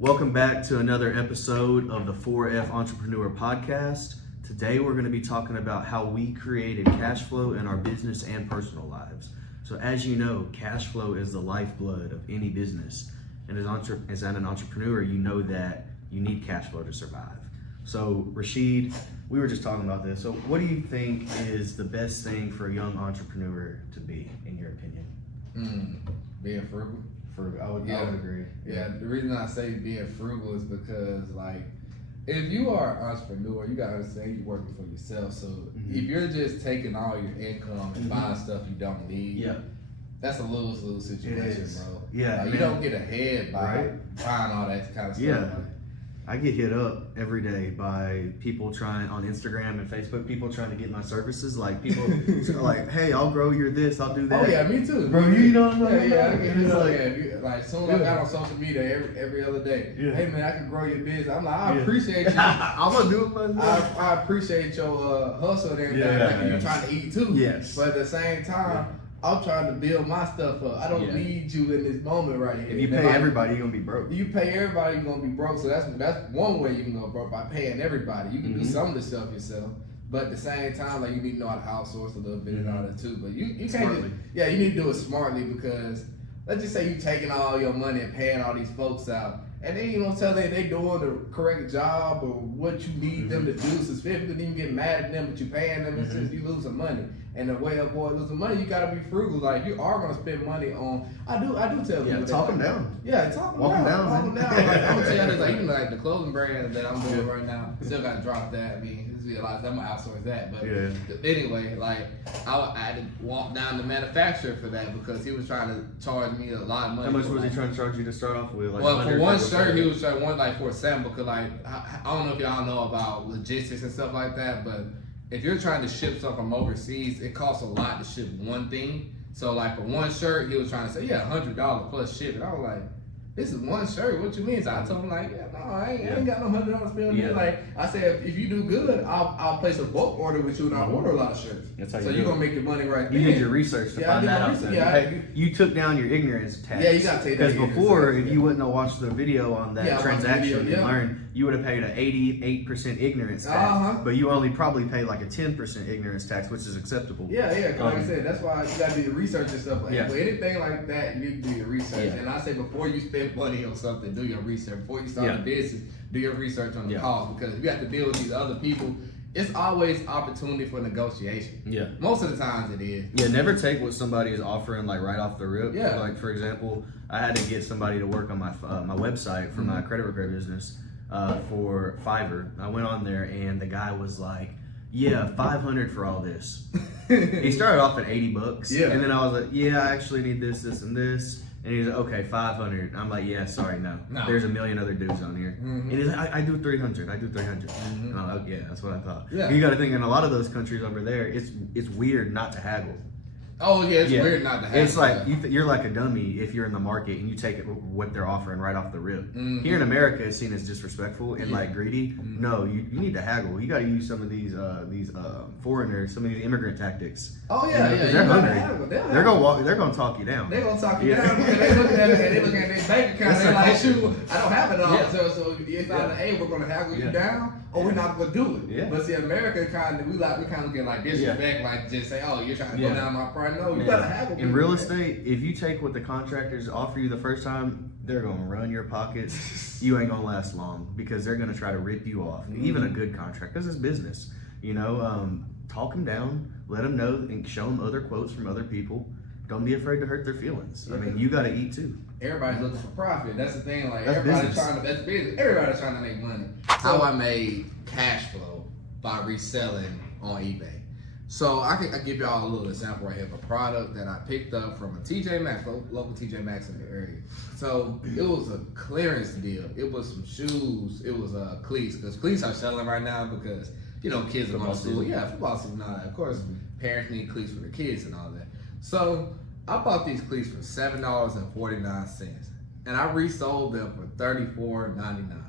Welcome back to another episode of the 4F Entrepreneur Podcast. Today we're going to be talking about how we created cash flow in our business and personal lives. So as you know, cash flow is the lifeblood of any business. And as an entrepreneur, you know that you need cash flow to survive. So Rashid, we were just talking about this. So what do you think is the best thing for a young entrepreneur to be, in your opinion? Being frugal. I would agree. Yeah, the reason I say being frugal is because, like, if you are an entrepreneur, you gotta understand you're working for yourself. So if you're just taking all your income and buying stuff you don't need, that's a lose-lose situation, bro. Yeah, like, you don't get ahead by buying all that kind of stuff. Yeah. I get hit up every day by people trying on Instagram and Facebook, people trying to get my services. Like people like, hey, I'll grow your this, I'll do that. Oh yeah, me too. Bro, you know what I'm Yeah, I get hit up. Like soon as I got on social media every other day. Yeah. Hey man, I can grow your business. I'm like, I appreciate you. I'm gonna do it myself. I appreciate your hustle and everything. Like you're trying to eat too. Yes. But at the same time, I'm trying to build my stuff up. I don't need you in this moment right here. If you pay everybody, you're gonna be broke. You pay everybody, you're gonna be broke. So that's one way you can go broke, by paying everybody. You can do some of the stuff yourself, but at the same time, like you need to know how to outsource a little bit and all that too. But you can't just, you need to do it smartly, because let's just say you taking all your money and paying all these folks out, and then you don't tell them they doing the correct job or what you need them to do. So people didn't even get mad at them, but you paying them, and since you losing money. And the way to avoid losing money, you gotta be frugal. Like you are gonna spend money on. I do tell people. Talk them down. Yeah, talk them down. Walk them down. Like, I'm gonna tell you this, like even like the clothing brand that I'm doing right now, still gotta drop that. I mean, it's be a lot. I'm gonna outsource that. But anyway, like I had to walk down the manufacturer for that because he was trying to charge me a lot of money. How much was he trying to charge you to start off with? Like well, for one shirt, he was trying one like for a sample. Because like I don't know if y'all know about logistics and stuff like that, but if you're trying to ship stuff from overseas, it costs a lot to ship one thing. So like for one shirt, he was trying to say, $100 plus shipping. I was like, this is one shirt. What you mean? So I told him like, I ain't got no $100 spent on it. Like I said, if you do good, I'll place a bulk order with you and I'll order a lot of shirts. That's how so you're gonna make your money right there. You did your research to find that out. You took down your ignorance tax. Yeah, you gotta take that. Because before, if you wouldn't have watched the video on that transaction and learned, you would have paid an 88% ignorance tax. But you only probably pay like a 10% ignorance tax, which is acceptable. Yeah, like I said, that's why you gotta do your research and stuff. Like for anything like that, you need to do your research. And I say before you spend money on something, do your research. Before you start a business, do your research on the cost, because if you have to deal with these other people, it's always opportunity for negotiation. Yeah. Most of the times it is. Yeah, never take what somebody is offering like right off the rip. Yeah. Like for example, I had to get somebody to work on my website for my credit repair business for Fiverr. I went on there and the guy was like, $500 for all this. He started off at $80. Yeah. And then I was like, I actually need this, this, and this. And he's like, okay, $500. I'm like, sorry, no. There's a million other dudes on here. And he's like, I do 300. And I'm like, that's what I thought. Yeah. You got to think in a lot of those countries over there, it's weird not to haggle. Oh yeah, it's weird not to haggle. It's like you're like a dummy if you're in the market and you take it what they're offering right off the rip. Here in America, it's seen as disrespectful and like greedy. No, you need to haggle. You got to use some of these foreigners, some of these immigrant tactics. Oh yeah, they're hungry. They're gonna talk you down. They're gonna talk you down because they looking at it and they looking at their bank account. They're like, shoot, I don't have it all. So it's either we're gonna haggle you down, or we're not gonna do it. But see, America we kind of get like disrespect, like just say, you're trying to go down my price. No, you gotta haggle. In real estate, if you take what the contractors offer you the first time, they're gonna run your pockets. You ain't gonna last long because they're gonna try to rip you off. Even a good contract, because it's business. Talk them down, let them know, and show them other quotes from other people. Don't be afraid to hurt their feelings. I mean, you gotta eat too. Everybody's looking for profit. That's the thing. Like everybody's trying to make money. How I made cash flow by reselling on eBay. So I give y'all a little example right here of a product that I picked up from a TJ Maxx, local TJ Maxx in the area. So it was a clearance deal. It was some shoes. It was cleats, because cleats are selling right now because kids are going to school. Yeah, football season. Of course, parents need cleats for their kids and all that. So I bought these cleats for $7.49, and I resold them for $34.99.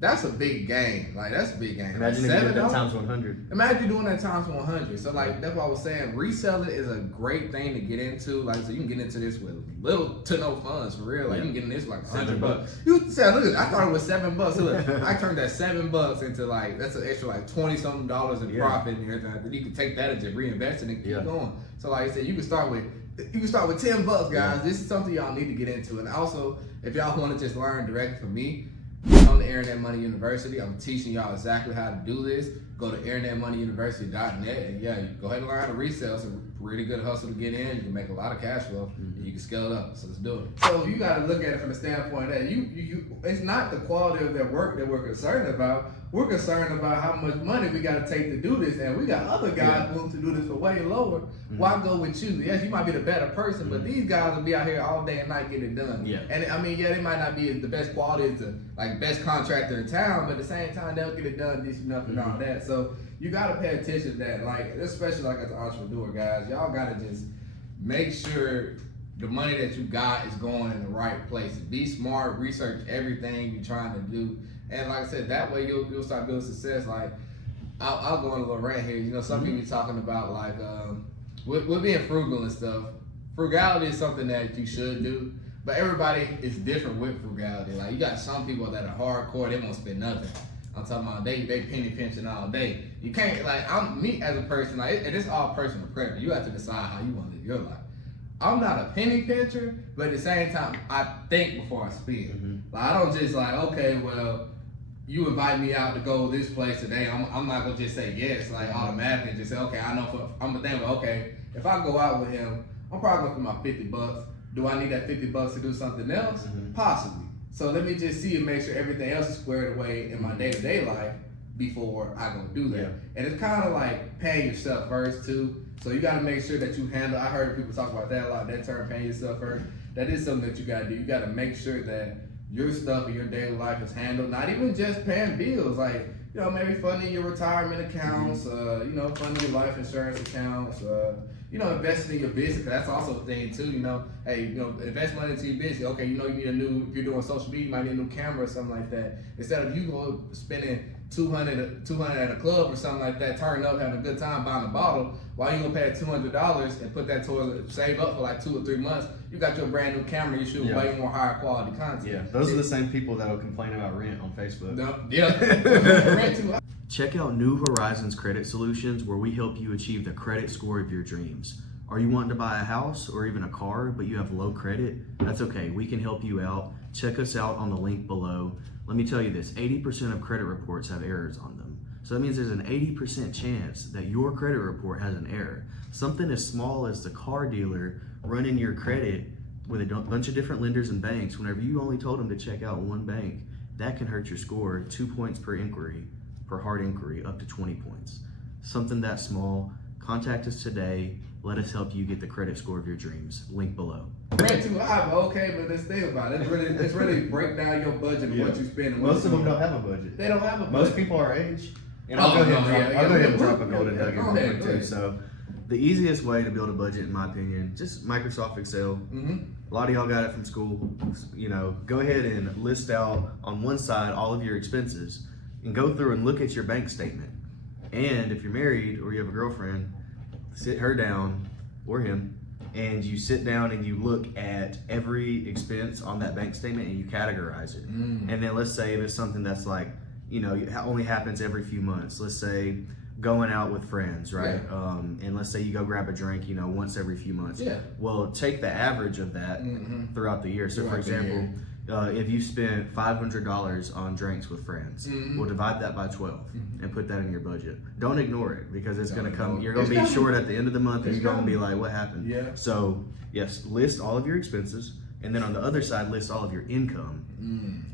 That's a big game. Like, that's a big game. Imagine if you did that times 100. Imagine doing that times 100. So, like, that's what I was saying. Reselling is a great thing to get into. Like, so you can get into this with little to no funds, for real. Like, you can get in this like $100. You said, look, I thought it was $7. Look, I turned that $7 into, like, that's an extra, like, $20-something in profit and everything. Then you can take that and just reinvest it and keep going. So, like I said, you can start with $10, guys. Yeah. This is something y'all need to get into. And also, if y'all want to just learn directly from me, come to Internet Money University. I'm teaching y'all exactly how to do this. Go to internetmoneyuniversity.net and you go ahead and learn how to resell. It's a really good hustle to get in. You can make a lot of cash flow and you can scale it up. So let's do it. So you got to look at it from the standpoint that it's not the quality of their work that we're concerned about. We're concerned about how much money we got to take to do this, and we got other guys willing to do this for way lower. Why go with you? Yes, you might be the better person, but these guys will be out here all day and night getting it done. Yeah. And I mean, they might not be the best quality as the best contractor in town, but at the same time, they'll get it done decent enough and all that. So you got to pay attention to that, like, especially like as an entrepreneur, guys. Y'all got to just make sure the money that you got is going in the right place. Be smart, research everything you're trying to do. And like I said, that way you'll start building success. Like, I'll go on a little rant here. You know, some people be talking about, like, we're being frugal and stuff. Frugality is something that you should do, but everybody is different with frugality. Like, you got some people that are hardcore, they won't spend nothing. I'm talking about they penny pinching all day. You can't, like, me as a person, like, and it's all personal preference. You have to decide how you want to live your life. I'm not a penny pincher, but at the same time, I think before I spend. Like, I don't just like, okay, well, you invite me out to go this place today. I'm not gonna just say yes, like, automatically just say, okay, I know I'm gonna think, okay, if I go out with him, I'm probably gonna spend my $50. Do I need that $50 to do something else? Possibly. So let me just see and make sure everything else is squared away in my day-to-day life before I go do that. Yeah. And it's kind of like paying yourself first too. So you got to make sure that you handle. I heard people talk about that a lot. That term, paying yourself first. That is something that you got to do. You got to make sure that your stuff in your daily life is handled. Not even just paying bills, like, you know, maybe funding your retirement accounts, you know, funding your life insurance accounts, you know, investing in your business. Cause that's also a thing too, you know. Hey, you know, invest money into your business. Okay, you know, you need if you're doing social media, you might need a new camera or something like that. Instead of you go spending $200 at a club or something like that, turning up, having a good time, buying a bottle, why you gonna pay $200 and put that towards save up for like 2 or 3 months? You got your brand new camera, you shoot way more higher quality content. Yeah, those are the same people that'll complain about rent on Facebook. Rent too. Check out New Horizons Credit Solutions, where we help you achieve the credit score of your dreams. Are you wanting to buy a house or even a car, but you have low credit? That's okay, we can help you out. Check us out on the link below. Let me tell you this, 80% of credit reports have errors on them. So that means there's an 80% chance that your credit report has an error. Something as small as the car dealer running your credit with a bunch of different lenders and banks, whenever you only told them to check out one bank, that can hurt your score 2 points per inquiry, per hard inquiry, up to 20 points. Something that small. Contact us today. Let us help you get the credit score of your dreams. Link below. Rent too high, but okay, but let's think about it. Let's really break down your budget and what you spend. Most of them don't have a budget. They don't have a budget. Most people our age. And I'll go ahead and drop a golden nugget real quick too. So the easiest way to build a budget, in my opinion, just Microsoft Excel. A lot of y'all got it from school. You know, go ahead and list out on one side all of your expenses and go through and look at your bank statement. And if you're married or you have a girlfriend, sit her down, or him, and you sit down and you look at every expense on that bank statement and you categorize it. And then let's say if it's something that's like, you know, only happens every few months. Let's say going out with friends, right? And let's say you go grab a drink, you know, once every few months. Well, take the average of that throughout the year. So for example, if you spent $500 on drinks with friends, we'll divide that by 12 and put that in your budget. Don't ignore it, because it's going to come, you're going to be short at the end of the month and you're going to be like, what happened? So yes, list all of your expenses, and then on the other side, list all of your income.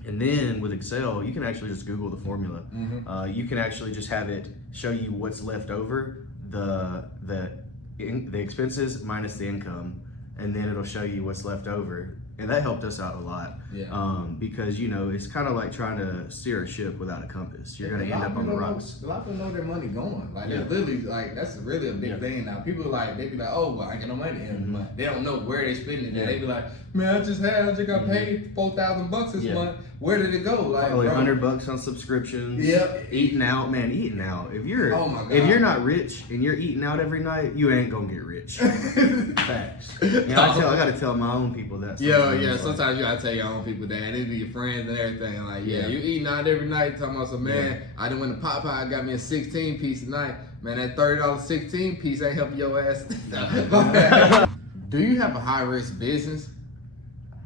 And then with Excel, you can actually just Google the formula. You can actually just have it show you what's left over, the expenses minus the income, and then it'll show you what's left over. And that helped us out a lot, because, you know, it's kind of like trying to steer a ship without a compass. You're going to end up on the rocks. A lot of people know their money going. Like, they're literally, like, that's really a big thing now. People like, they be like, oh, well, I ain't got no money in the month. They don't know where they spending it. They be like, man, I just got paid $4,000 this month, where did it go? Like probably $100 on subscriptions. Yep. Eating out, man. Eating out. If you're not rich and you're eating out every night, you ain't gonna get rich. Facts. I gotta tell my own people that. Sometimes you gotta tell your own people that, and it be your friends and everything. Like, you eating out every night. Talking about some man. I done went to Popeye, got me a 16-piece tonight. Man, that $30 16-piece ain't helping your ass. Do you have a high-risk business?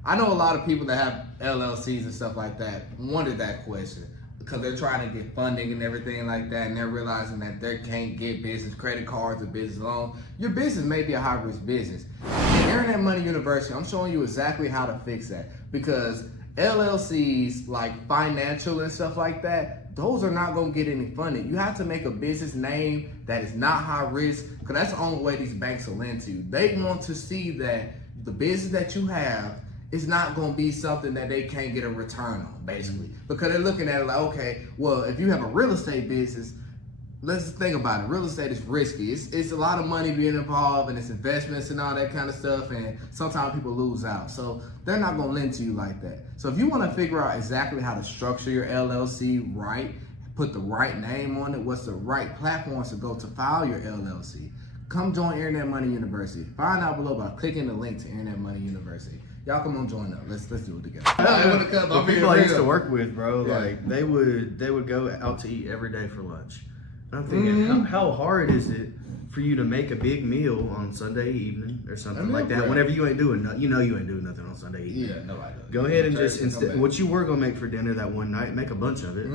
I know a lot of people that have LLCs and stuff like that wondered that question because they're trying to get funding and everything like that, and they're realizing that they can't get business credit cards or business loans. Your business may be a high-risk business. In Internet Money University, I'm showing you exactly how to fix that, because LLCs, like financial and stuff like that, those are not going to get any funding. You have to make a business name that is not high risk, because that's the only way these banks will lend to you. They want to see that the business that you have is not going to be something that they can't get a return on, basically. Because they're looking at it like, okay, well, if you have a real estate business, let's think about it. Real estate is risky. It's a lot of money being involved, and it's investments and all that kind of stuff, and sometimes people lose out. So they're not going to lend to you like that. So if you want to figure out exactly how to structure your LLC right, put the right name on it, what's the right platforms to go to file your LLC, come join Internet Money University. Find out below by clicking the link to Internet Money University. Y'all come on, join up. Let's do it together. The people I used to work with, bro, like they would go out to eat every day for lunch. And I'm thinking, how hard is it for you to make a big meal on Sunday evening or something like that? Whenever you ain't doing nothing, you ain't doing nothing on Sunday evening. Yeah, nobody does. Go ahead and just instead what you were gonna make for dinner that one night, make a bunch of it.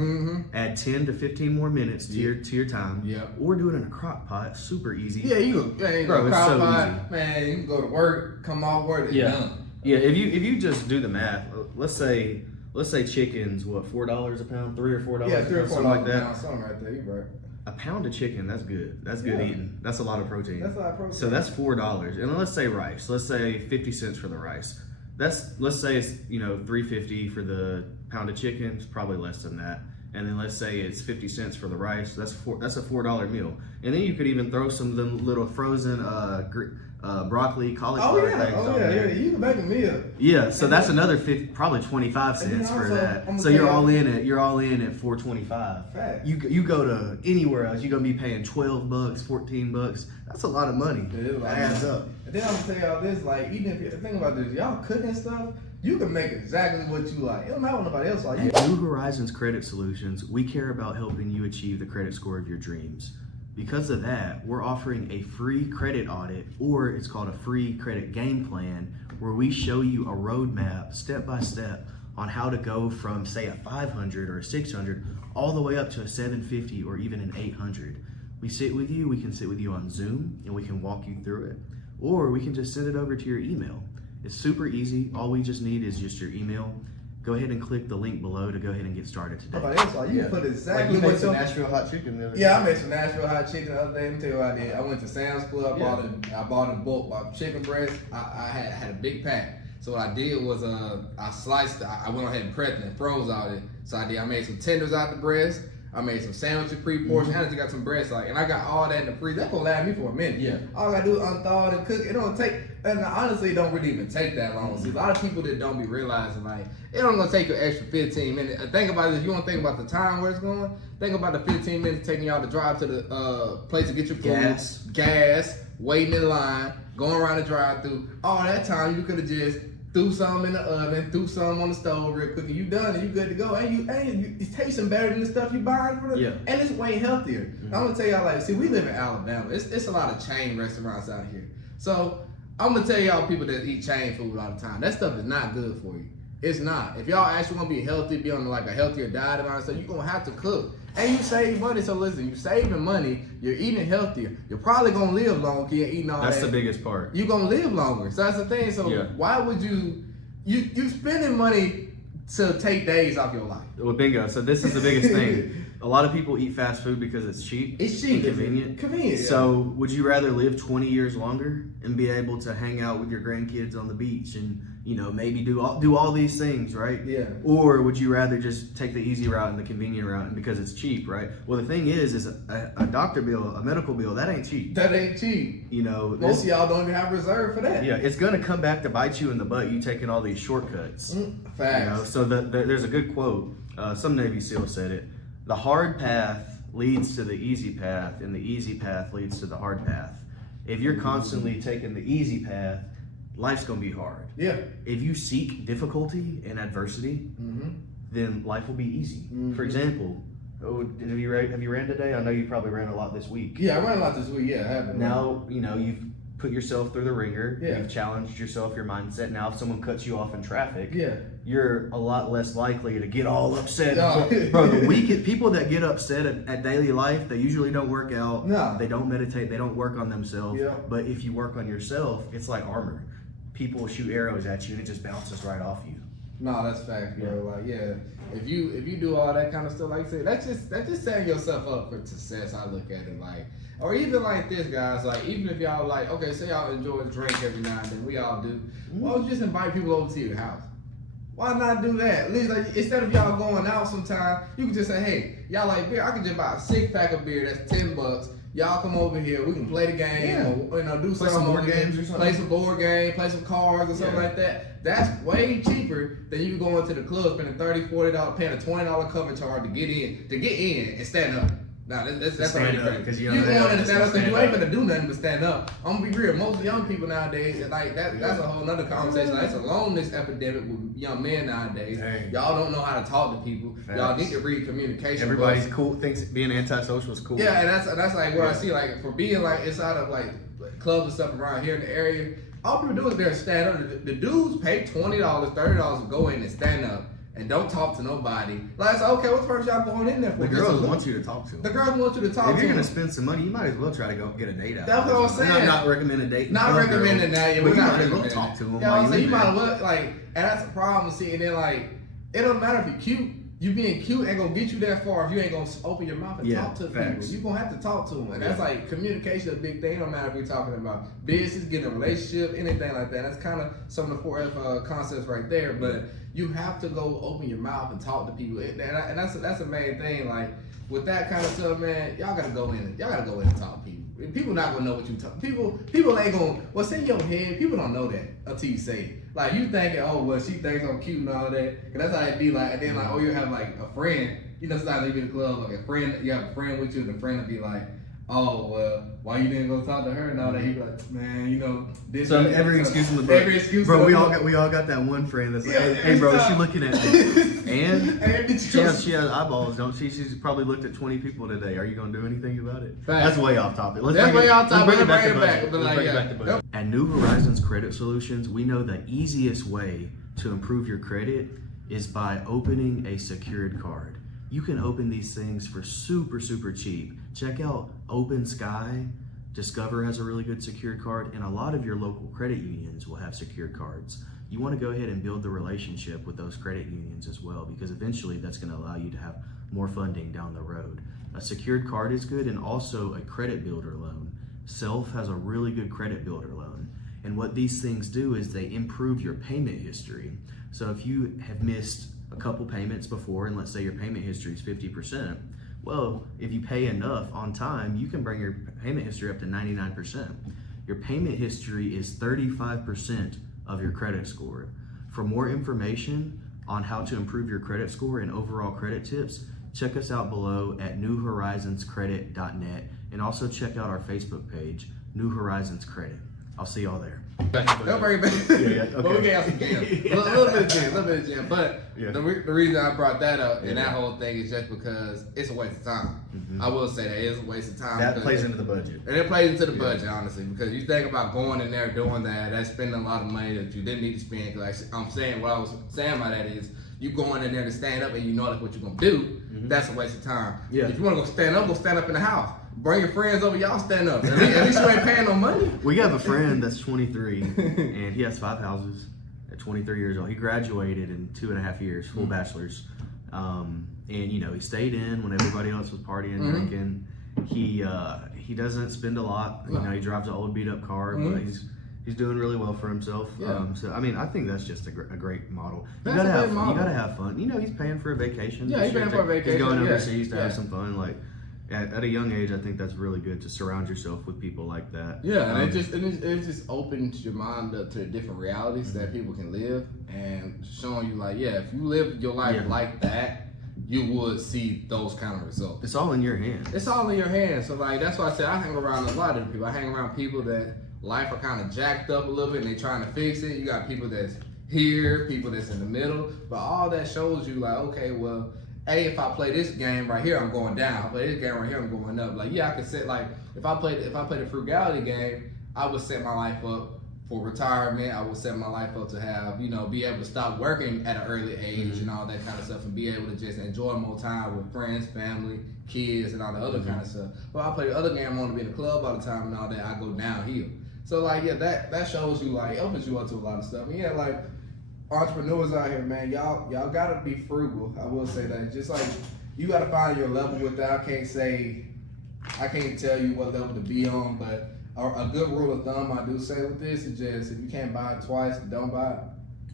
Add 10 to 15 more minutes to your time. Or do it in a crock pot. Super easy. Yeah, you go crock pot, man. You can go to work, come off work, it's done. Yeah, if you just do the math, let's say chicken's what, $4 a pound, $3 or $4. Yeah, $3 or $4 like that. Pound, something right there. You right. A pound of chicken, that's good. That's good eating. That's a lot of protein. That's a lot of protein. So that's $4. And let's say rice. Let's say 50 cents for the rice. Let's say it's $3.50 for the pound of chicken. It's probably less than that. And then let's say it's 50 cents for the rice. That's a $4 meal. And then you could even throw some of them little frozen broccoli, cauliflower things on there. Yeah, you can make a meal. Yeah, so that's another probably 25 cents for that. So you're all in at $4.25. Fact. You go to anywhere else, you're gonna be paying $12, $14. That's a lot of money. That adds up. And then I'm gonna tell y'all this, like, even if you think about this, y'all cooking stuff, you can make exactly what you like. It don't matter what nobody else like. At New Horizons Credit Solutions, we care about helping you achieve the credit score of your dreams. Because of that, we're offering a free credit audit, or it's called a free credit game plan, where we show you a roadmap step by step on how to go from, say, a 500 or a 600 all the way up to a 750 or even an 800. We can sit with you on Zoom, and we can walk you through it, or we can just send it over to your email. It's super easy. All we just need is just your email. Go ahead and click the link below to go ahead and get started today. You can put exactly what you Nashville hot chicken the other day. Yeah, I made some Nashville hot chicken the other day. Let me tell you what I did. I went to Sam's Club. I bought a bulk chicken breast. I had a big pack. So what I did was I sliced. I went ahead and prepped and froze all it. So I made some tenders out the breast. I made some sandwiches pre-portioned. I just got some breast, and I got all that in the freezer. That's gonna last me for a minute. Yeah. All I gotta do is unthaw it and cook. It don't take, and honestly, it don't really even take that long. See, a lot of people that don't be realizing, like, it don't gonna take you an extra 15 minutes. Think about this. You wanna think about the time where it's going? Think about the 15 minutes taking y'all to drive to the place to get your food. Gas, waiting in line, going around the drive-thru. All that time, you could have just threw something in the oven, threw something on the stove real quick, and you done, and you good to go. And it's tasting better than the stuff you buying for them. And it's way healthier. I'm gonna tell y'all, like, see, we live in Alabama. It's a lot of chain restaurants out here. So I'm gonna tell y'all, people that eat chain food all the time, that stuff is not good for you. It's not. If y'all actually want to be healthy, be on like a healthier diet and all that stuff, you're gonna have to cook. And you save money. So listen, you saving money, you're eating healthier. You're probably gonna live longer because you're eating all that. That's the biggest part. You're gonna live longer. So that's the thing. So why would you spending money to take days off your life? Well, bingo. So this is the biggest thing. a lot of people eat fast food because it's cheap. It's cheap, and convenient. Convenient. So, would you rather live 20 years longer and be able to hang out with your grandkids on the beach and maybe do all these things, right? Yeah. Or would you rather just take the easy route and the convenient route, and because it's cheap, right? Well, the thing is a doctor bill, a medical bill, that ain't cheap. That ain't cheap. Most of y'all don't even have reserve for that. Yeah, it's gonna come back to bite you in the butt. You taking all these shortcuts. Facts. So there's a good quote. Some Navy SEAL said it. The hard path leads to the easy path, and the easy path leads to the hard path. If you're constantly taking the easy path, life's gonna be hard. Yeah. If you seek difficulty and adversity, then life will be easy. For example, have you ran today? I know you probably ran a lot this week. Yeah, I ran a lot this week. Yeah, I have. Now you've put yourself through the ringer. Yeah. You've challenged yourself, your mindset. Now, if someone cuts you off in traffic, yeah, you're a lot less likely to get all upset. No. Bro, the people that get upset at daily life, they usually don't work out. No. They don't meditate. They don't work on themselves. Yeah. But if you work on yourself, it's like armor. People shoot arrows at you and it just bounces right off you. No, that's facts, bro. If you do all that kind of stuff, like I said, that's just setting yourself up for success. I look at it or even like this, guys. Even if y'all okay, say y'all enjoy a drink every now and then, we all do. Why don't you just invite people over to your house? Why not do that? At least instead of y'all going out sometime, you can just say, hey, y'all like beer? I can just buy a 6-pack of beer. That's $10. Y'all come over here. We can play the game, or do play some board games or something. Play some board games, play some cards or something like that. That's way cheaper than you going to the club, spending $30, $40, paying a $20 cover charge to get in and stand up. Now that's already crazy. Because you going in and stand up, so you ain't gonna do nothing but stand up. I'm gonna be real. Most young people nowadays, that's a whole nother conversation. It's a loneliness epidemic with young men nowadays. Dang. Y'all don't know how to talk to people. Facts. Y'all need to read communication. Everybody's cool. Thinks being antisocial is cool. Yeah, and that's where I see for being inside of clubs and stuff around here in the area. All people do is there stand up. The dudes pay $20, $30 to go in and stand up. And don't talk to nobody. It's okay, what's the first y'all going in there for? The girls want you to talk to them. The girls want you to talk to them. If you're going to spend some money, you might as well try to go get a date out. That's what I'm saying. Not recommend a date. Not recommending that. But you might as well talk to them. You might as well, and that's a problem. See, and then, it don't matter if you're cute. You being cute ain't gonna get you that far if you ain't gonna open your mouth and talk to people. You're gonna have to talk to them. And that's communication is a big thing. No matter if we're talking about business, getting a relationship, anything like that. That's kind of some of the 4 concepts right there. But you have to go open your mouth and talk to people. And that's the main thing. With that kind of stuff, man, y'all gotta go in. Y'all gotta go in and talk to people. People not gonna know what you talk. People ain't gonna. What's in your head? People don't know that until you say it. You thinking, oh well, she thinks I'm cute and all that. And that's how it be. And then oh, you have a friend. Sometimes you be in the club, a friend. You have a friend with you, and the friend will be like, oh well, why you didn't go talk to her and all that? He be like, man, this. So every excuse in the book. Every excuse. Bro, we all got that one friend that's like, hey bro, is she looking at me? And she has eyeballs, don't she? She's probably looked at 20 people today. Are you gonna do anything about it? That's way off topic. Let's bring it back to budget. At New Horizons Credit Solutions, we know the easiest way to improve your credit is by opening a secured card. You can open these things for super, super cheap. Check out Open Sky. Discover has a really good secured card, and a lot of your local credit unions will have secured cards. You want to go ahead and build the relationship with those credit unions as well, because eventually that's going to allow you to have more funding down the road. A secured card is good, and also a credit builder loan. Self has a really good credit builder loan. And what these things do is they improve your payment history. So if you have missed a couple payments before, and let's say your payment history is 50%, well, if you pay enough on time, you can bring your payment history up to 99%. Your payment history is 35% of your credit score. For more information on how to improve your credit score and overall credit tips, check us out below at newhorizonscredit.net, and also check out our Facebook page, New Horizons Credit. I'll see y'all there. Don't bring it back. Okay. But we got some jam. A little bit of jam. But the reason I brought that up and that whole thing is just because it's a waste of time. Mm-hmm. I will say that it is a waste of time. That plays into the budget. And it plays into the budget, honestly, because you think about going in there doing that's spending a lot of money that you didn't need to spend. What I was saying by that is, you going in there to stand up and you know that's what you're going to do, that's a waste of time. Yeah. If you want to go stand up in the house. Bring your friends over, y'all stand up. At least you ain't paying no money. We have a friend that's 23, and he has 5 houses at 23 years old. He graduated in 2.5 years, full bachelor's. And you know, he stayed in when everybody else was partying, drinking. He doesn't spend a lot. You know, he drives an old beat up car, but he's doing really well for himself. So I mean, I think that's just a great model. You gotta have fun. You know, he's paying for a vacation. Yeah, he's paying for a vacation. He's going overseas to have some fun. Like at a young age, I think that's really good to surround yourself with people like that. Yeah, and it just opens your mind up to different realities that people can live, and showing you like, if you live your life like that, you would see those kind of results. It's all in your hands. It's all in your hands. So like that's why I said I hang around a lot of people. I hang around people that life are kind of jacked up a little bit and they trying to fix it. You got people that's here, people that's in the middle, but all that shows you like, okay, well, if I play this game right here, I'm going down. If I play this game right here, I'm going up. Like, I could set like if I play the frugality game, I would set my life up for retirement. I would set my life up to have, be able to stop working at an early age and all that kind of stuff, and be able to just enjoy more time with friends, family, kids, and all the other kind of stuff. Well, I play the other game, I want to be in the club all the time and all that. I go downhill. So like, that shows you like, opens you up to a lot of stuff. And like entrepreneurs out here, man, y'all gotta be frugal. I will say that. Just like you gotta find your level with that. I can't tell you what level to be on, but a good rule of thumb I do say with this is just if you can't buy it twice, don't buy it.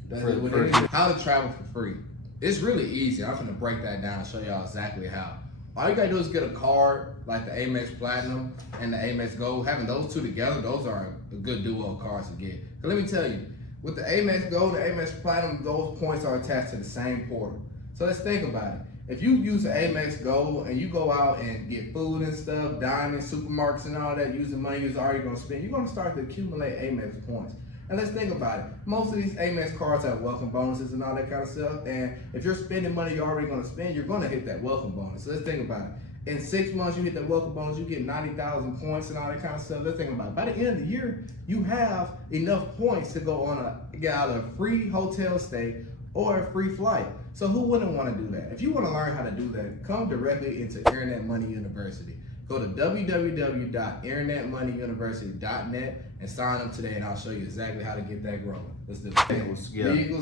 That's what it is. How to travel for free. It's really easy. I'm gonna break that down and show y'all exactly how. All you gotta do is get a card like the Amex Platinum and the Amex Gold. Having those two together, those are a good duo of cards to get. But let me tell you, with the Amex Gold and the Amex Platinum, those points are attached to the same portal. So let's think about it. If you use the Amex Gold and you go out and get food and stuff, dine in supermarkets and all that, using money you're already gonna spend, you're gonna start to accumulate Amex points. And let's think about it. Most of these Amex cards have welcome bonuses and all that kind of stuff. And if you're spending money you're already gonna spend, you're gonna hit that welcome bonus. So let's think about it. In 6 months, you hit that welcome bonus, you get 90,000 points and all that kind of stuff. Let's think about it. By the end of the year, you have enough points to go on get out a free hotel stay or a free flight. So who wouldn't want to do that? If you want to learn how to do that, come directly into Internet Money University. Go to www.internetmoneyuniversity.net and sign up today, and I'll show you exactly how to get that growing. Let's do it. Vehicles,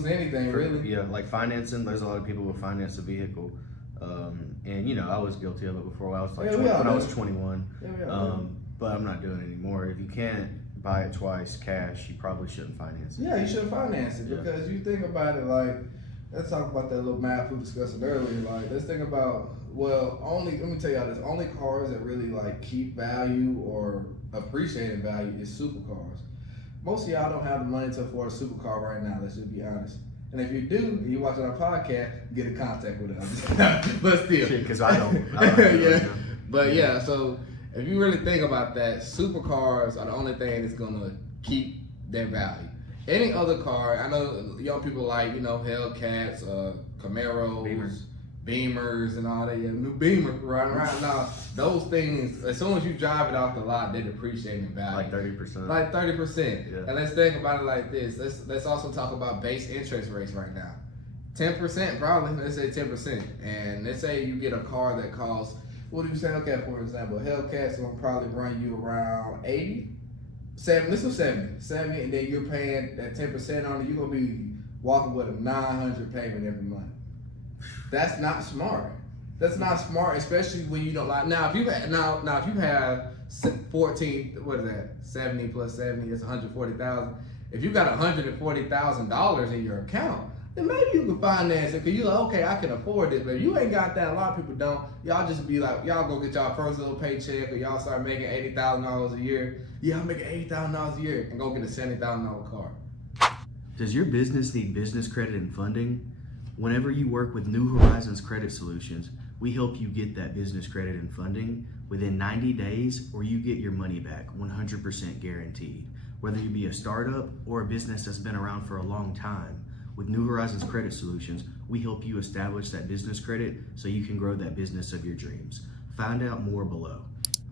anything really. Yeah, like financing. There's a lot of people who finance a vehicle, and I was guilty of it before. I was like when I was 21, but I'm not doing it anymore. If you can't buy it twice cash, you probably shouldn't finance it. Yeah, you shouldn't finance it because you think about it like. Let's talk about that little math we discussed earlier. Like, let's think about, let me tell y'all this, only cars that really like keep value or appreciating value is supercars. Most of y'all don't have the money to afford a supercar right now, let's just be honest. And if you do, and you're watching our podcast, get in contact with us. But still. Because I don't. But yeah, so if you really think about that, supercars are the only thing that's gonna keep their value. Any other car, I know young people like, Hellcats, Camaros, Beamers and all that. Yeah, new Beamer riding around now. Those things, as soon as you drive it off the lot, they depreciate in value. Like 30%. Like 30%. Yeah. And let's think about it like this. Let's also talk about base interest rates right now. 10% probably, let's say 10%. And let's say you get a car that costs, what do you say, Hellcat for example? Hellcat's gonna probably run you around 80. 70, let's do 70, and then you're paying that 10% on it. You're gonna be walking with a $900 payment every month. That's not smart. That's not smart, especially when you don't like. Now, if you have 14, what is that? 70 plus 70, it's 140,000. If you got $140,000 in your account, then maybe you can finance it because you're like, okay, I can afford it. But if you ain't got that, a lot of people don't. Y'all just be like, y'all go get y'all first little paycheck or y'all start making $80,000 a year. Yeah, I'm making $80,000 a year and go get a $70,000 car. Does your business need business credit and funding? Whenever you work with New Horizons Credit Solutions, we help you get that business credit and funding within 90 days or you get your money back, 100% guaranteed. Whether you be a startup or a business that's been around for a long time, with New Horizons Credit Solutions, we help you establish that business credit so you can grow that business of your dreams. Find out more below.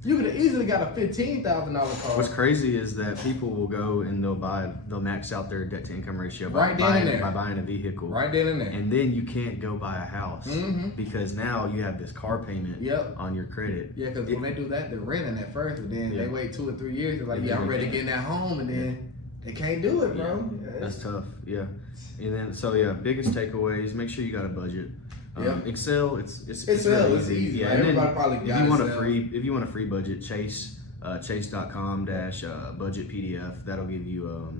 You could have easily got a $15,000 car. What's crazy is that people will go and they'll max out their debt to income ratio by buying a vehicle. Right then and there. And then you can't go buy a house because now you have this car payment on your credit. Yeah, because when they do that, they're renting at first, and then they wait 2 or 3 years. They're like, I'm ready to get in that home, and then they can't do it, bro. That's tough. Yeah. And then, biggest takeaways, make sure you got a budget. Excel, it's Excel, it's easy. Yeah, like, everybody probably got if you want a free budget, chase.com/budget PDF. That'll give you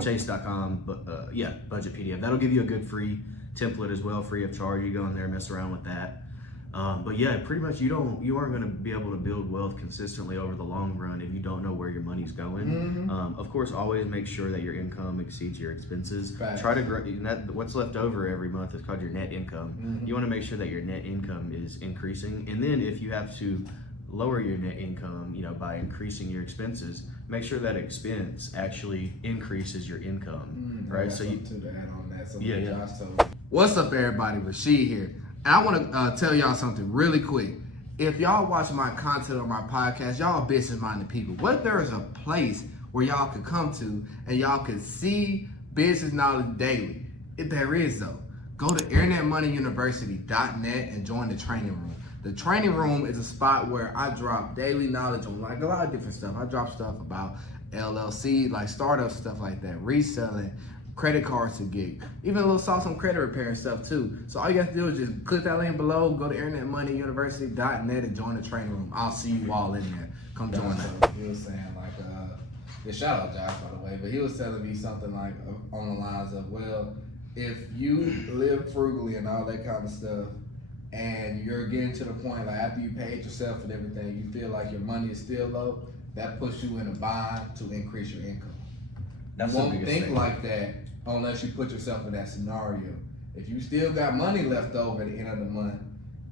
chase.com, budget PDF. That'll give you a good free template as well, free of charge. You go in there, mess around with that. But yeah, pretty much you aren't going to be able to build wealth consistently over the long run if you don't know where your money's going. Of course, always make sure that your income exceeds your expenses. Facts. Try to grow. What's left over every month is called your net income. You want to make sure that your net income is increasing, and then if you have to lower your net income, by increasing your expenses, make sure that expense actually increases your income, right? So you to add on that. Yeah. What's up, everybody? Rashid here. And I want to tell y'all something really quick. If y'all watch my content on my podcast, y'all are business-minded people. What if there is a place where y'all could come to and y'all could see business knowledge daily? If there is, though, go to internetmoneyuniversity.net and join the training room. The training room is a spot where I drop daily knowledge on like a lot of different stuff. I drop stuff about LLC, like startups, stuff like that, reselling, credit cards to get, even a little sauce on credit repair and stuff too. So all you have to do is just click that link below, go to internetmoneyuniversity.net and join the training room. I'll see you all in there. Come join us. He was saying shout out Josh by the way, but he was telling me something like on the lines of, well, if you live frugally and all that kind of stuff, and you're getting to the point like after you paid yourself and everything, you feel like your money is still low, that puts you in a bind to increase your income. You won't think like that unless you put yourself in that scenario. If you still got money left over at the end of the month,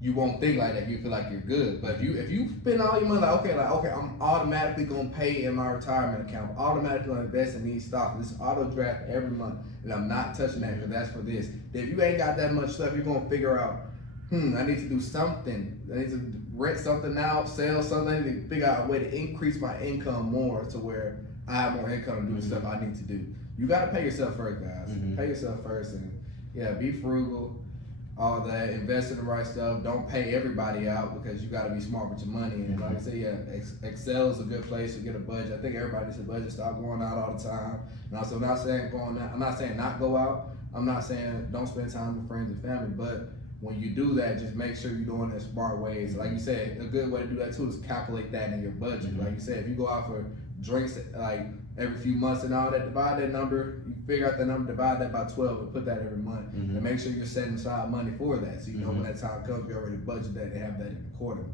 you won't think like that. You feel like you're good. But if you spend all your money okay, I'm automatically gonna pay in my retirement account, automatically gonna invest in these stocks, this auto draft every month, and I'm not touching that because that's for this. If you ain't got that much stuff, you're gonna figure out, I need to do something. I need to rent something out, sell something. I need to figure out a way to increase my income more to where I have more income to do the stuff I need to do. You gotta pay yourself first, guys. Pay yourself first, and be frugal, all that. Invest in the right stuff. Don't pay everybody out because you gotta be smart with your money. And like I said, Excel is a good place to get a budget. I think everybody needs a budget. Stop going out all the time. And also, I'm not saying going out. I'm not saying not go out. I'm not saying don't spend time with friends and family. But when you do that, just make sure you're doing it in smart ways. Like you said, a good way to do that too is calculate that in your budget. Like you said, if you go out for drinks like every few months and all that, divide that number, you figure out that number, divide that by 12 and put that every month. And make sure you're setting aside money for that. So you know when that time comes, you already budget that and have that in the quarter.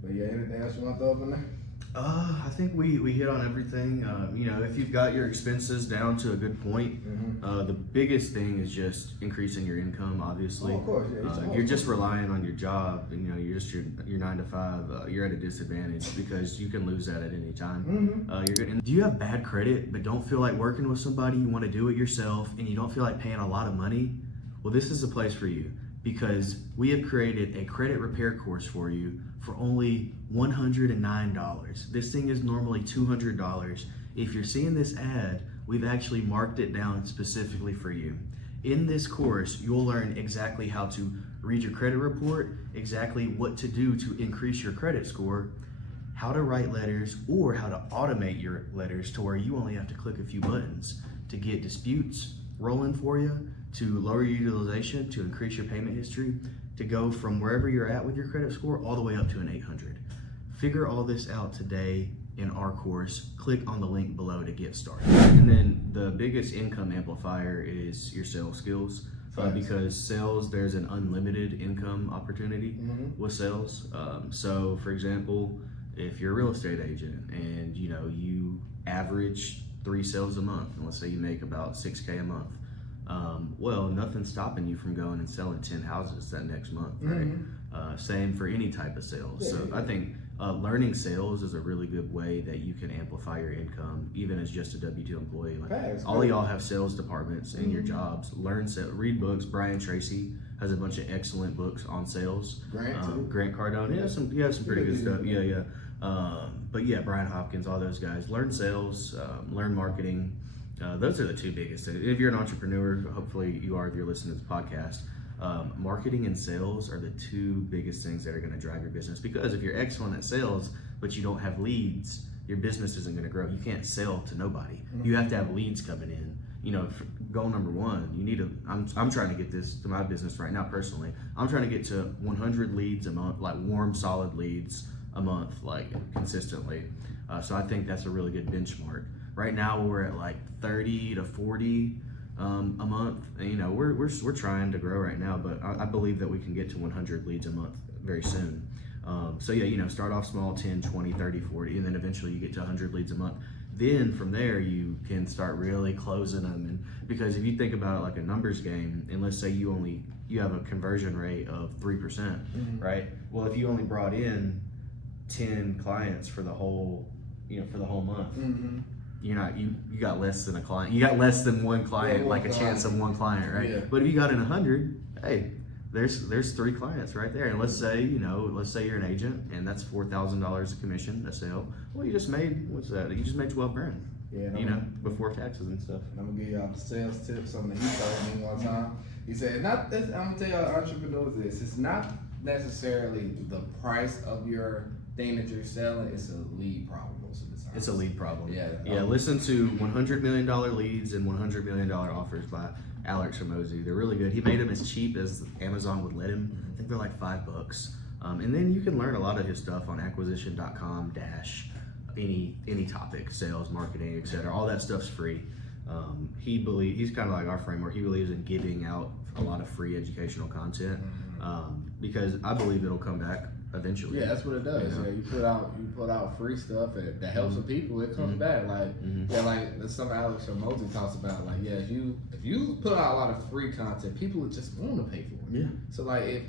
But anything else you want to throw up in there? I think we hit on everything. If you've got your expenses down to a good point, the biggest thing is just increasing your income. Obviously, of course, you're just relying on your job, and you're just your 9 to 5. You're at a disadvantage because you can lose that at any time. And do you have bad credit but don't feel like working with somebody? You want to do it yourself, and you don't feel like paying a lot of money? Well, this is the place for you, because we have created a credit repair course for you for only $109. This thing is normally $200. If you're seeing this ad, we've actually marked it down specifically for you. In this course, you'll learn exactly how to read your credit report, exactly what to do to increase your credit score, how to write letters, or how to automate your letters to where you only have to click a few buttons to get disputes rolling for you, to lower your utilization, to increase your payment history, to go from wherever you're at with your credit score all the way up to an 800. Figure all this out today in our course. Click on the link below to get started. And then the biggest income amplifier is your sales skills. Because sales, there's an unlimited income opportunity with sales. So for example, if you're a real estate agent and you average 3 sales a month, and let's say you make about $6K a month, well, nothing's stopping you from going and selling 10 houses that next month, right? Same for any type of sales. I think learning sales is a really good way that you can amplify your income, even as just a W-2 employee. Like all of y'all have sales departments in your jobs. Learn sales, read books. Brian Tracy has a bunch of excellent books on sales. Grant Cardone, he has some pretty good stuff. But Brian Hopkins, all those guys. Learn sales, learn marketing. Those are the 2 biggest things. If you're an entrepreneur, hopefully you are if you're listening to this podcast, marketing and sales are the 2 biggest things that are going to drive your business. Because if you're excellent at sales, but you don't have leads, your business isn't going to grow. You can't sell to nobody. You have to have leads coming in. goal number one, you need to. I'm trying to get this to my business right now personally. I'm trying to get to 100 leads a month, like warm, solid leads a month, like consistently. So I think that's a really good benchmark. Right now we're at like 30 to 40 a month. And, you know, we're trying to grow right now, but I believe that we can get to 100 leads a month very soon. So yeah, you know, start off small, 10, 20, 30, 40, and then eventually you get to 100 leads a month. Then from there you can start really closing them. And because if you think about it like a numbers game, and let's say you have a conversion rate of 3%, right? Well, if you only brought in 10 clients for the whole month, you got less than a client. You got less than one client, like a chance of one client, right? Yeah. But if you got in 100, hey, there's 3 clients right there. And let's say you're an agent and that's $4,000 a commission a sale. Well, you just made, what's that? You just made 12 grand. Yeah, you know, before taxes and stuff. And I'm gonna give y'all the sales tips. Something he told me one time. He said, I'm gonna tell y'all entrepreneurs this. It's not necessarily the price of your thing that you're selling. It's a lead problem most of the time. It's a lead problem. Yeah. Listen to $100 million leads and $100 million offers by Alex Hormozi. They're really good. He made them as cheap as Amazon would let him. I think they're like $5. And then you can learn a lot of his stuff on acquisition.com any topic, sales, marketing, etc. All that stuff's free. He's kind of like our framework. He believes in giving out a lot of free educational content because I believe it'll come back eventually. Yeah, that's what it does. You know? Yeah, you put out free stuff that helps the people. It comes back. Like like some Alex Hormozi talks about. Like if you put out a lot of free content, people would just want to pay for it. Yeah. So like if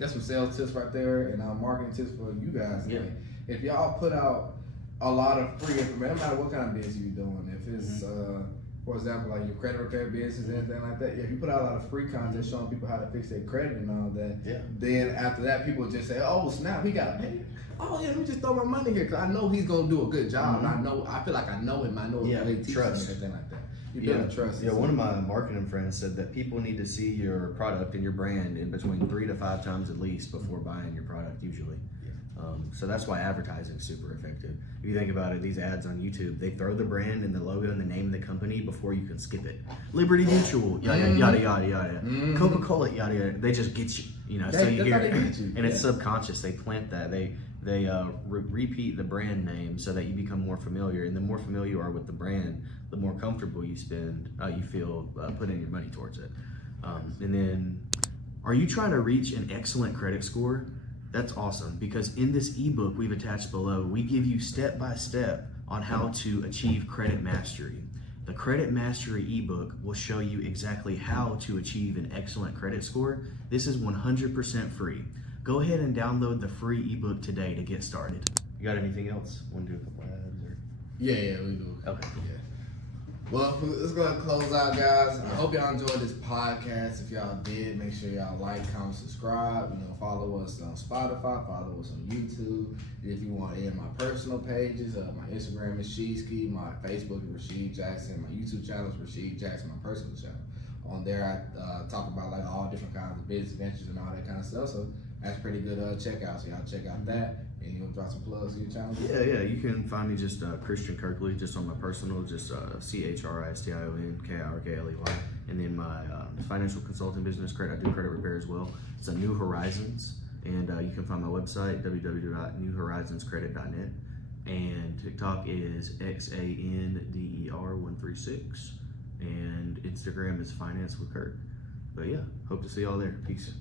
that's some sales tips right there, and marketing tips for you guys. Yeah. Like, if y'all put out a lot of free information, no matter what kind of business you're doing, if it's for example, like your credit repair business, anything like that. If you put out a lot of free content showing people how to fix their credit and all that, then after that, people just say, "Oh snap, he got paid. Oh yeah, let me just throw my money here because I know he's gonna do a good job. I feel like I know him. I know the way he teaches and everything like that." You build trust. Yeah, one of my marketing friends said that people need to see your product and your brand in between 3 to 5 times at least before buying your product usually. So that's why advertising is super effective. If you think about it, these ads on YouTube, they throw the brand and the logo and the name of the company before you can skip it. Liberty Mutual, yada yada yada yada. Coca-Cola, yada yada. They just get you, you know. So you hear it, and it's subconscious. They plant that. They repeat the brand name so that you become more familiar. And the more familiar you are with the brand, the more comfortable you feel putting your money towards it. And then, are you trying to reach an excellent credit score? That's awesome, because in this ebook we've attached below, we give you step by step on how to achieve credit mastery. The Credit Mastery ebook will show you exactly how to achieve an excellent credit score. This is 100% free. Go ahead and download the free ebook today to get started. You got anything else? Want to do a couple ads? Or? Yeah, we do. Okay. Yeah. Well, let's go ahead and close out, guys. I hope y'all enjoyed this podcast. If y'all did, make sure y'all like, comment, subscribe. You know, follow us on Spotify, follow us on YouTube. And if you want to hear my personal pages, my Instagram is Sheeski, my Facebook is Rasheed Jackson, my YouTube channel is Rasheed Jackson, my personal channel. On there, I talk about like all different kinds of business ventures and all that kind of stuff. So that's pretty good checkout. So y'all check out that. And you want to drop some plugs to your channel? Yeah. You can find me just Christion Kirkley, just on my personal, just ChristionKirkley. And then my financial consulting business, I do credit repair as well. It's a New Horizons. And you can find my website, www.newhorizonscredit.net. And TikTok is XANDER136. And Instagram is Finance with Kurt. But yeah, hope to see y'all there. Peace.